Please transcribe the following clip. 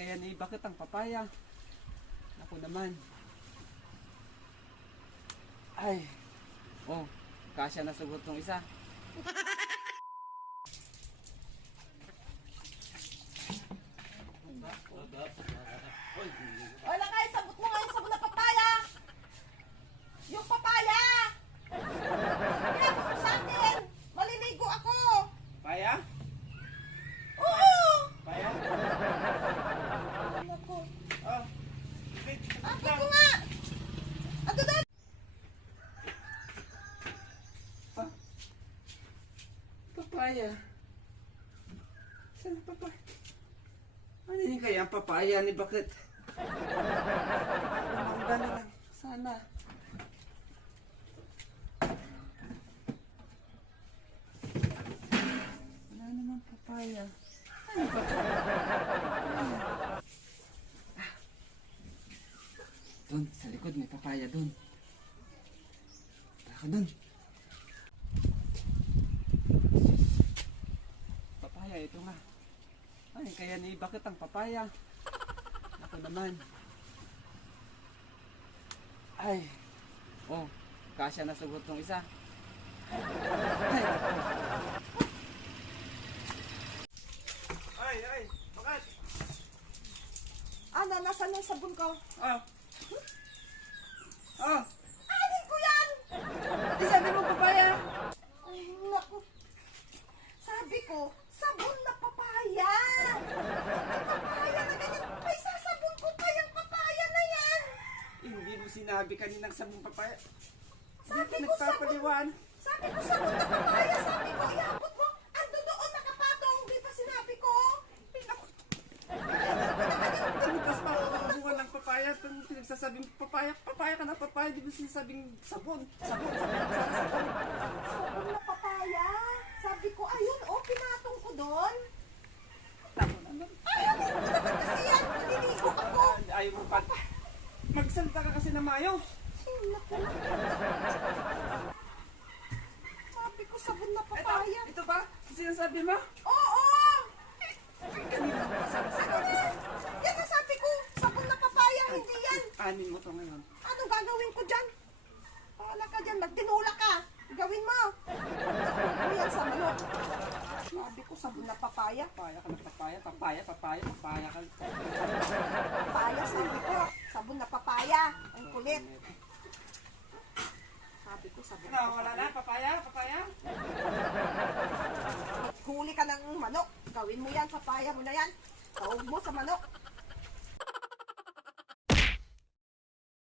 kaya ni bakit ang papaya? Ako naman. Ay. Oh, kasya na sugot ng isa. O, lakay, sabot mo nga yung sabon na papaya! Yung papaya! Kaya mo sa akin! Maliligo ako! Paya? Oo! Paya? Ako, Oh. Wait, akin ko nga! Ando doon! Pa papaya. Saan ang papaya? Ano yun kaya ang papaya ni Bakit? Mangga na lang. Sana. Wala naman papaya. Ano ba? Ah. Doon, sa likod may papaya doon. Taka doon. Papaya, ito nga. Ay, kaya ni bakit ang papaya? Ako naman. Ay. Oh, kasya na sugot ng isa. Ay, ay, bakit? Ana, nasan yung sabon ko? Oh. Oh, Anin ko yan! di sabi mo papaya. Ay, naku. Sabi ko, sabon na papaya! Papaya na ganyan. May sasabon ko pa yung papaya na yan! Hindi mo sinabi kaninang sabong papaya. Sabi ko nagpapaliwan. Sabi ko sabon na papaya, sabi ko iabot mo. Ando doon nakapatong, di pa sinabi ko. Ay, naku. Tinitas pa ako ng papaya. Pag pinagsasabing papaya, papaya ka na papaya. Di mo sinasabing sabon. Sabon, sabon, sabon, sabon. Sabon na papaya. Sabi ko, ayun, oh, pinatong ko doon. Hindi ko naman kasi yan. Naliligo ako. Ayaw mo pa. Magsalita ka kasi na. Ay, naku. Sabi ko, sabon na Ito, papaya. ito ba? Sinasabi mo? Oo! Kanina mo pa sana Ano sinabi. na? Yan ang sabi ko, sabon na papaya, hindi yan. Anin mo to ngayon. Anong gagawin ko dyan? Wala ka dyan, magtinula ka. Gawin mo. Ano yan sa manok? Sabi ko, sabon na papaya. Papaya ka na papaya, papaya, papaya, papaya ka. Papaya, sabi ko. Sabon na papaya. Ang kulit. Sabi ko, sabon na Ano, wala na? Papaya, papaya? Huli ka ng manok. Gawin mo yan, papaya mo na yan. Tawag mo sa manok.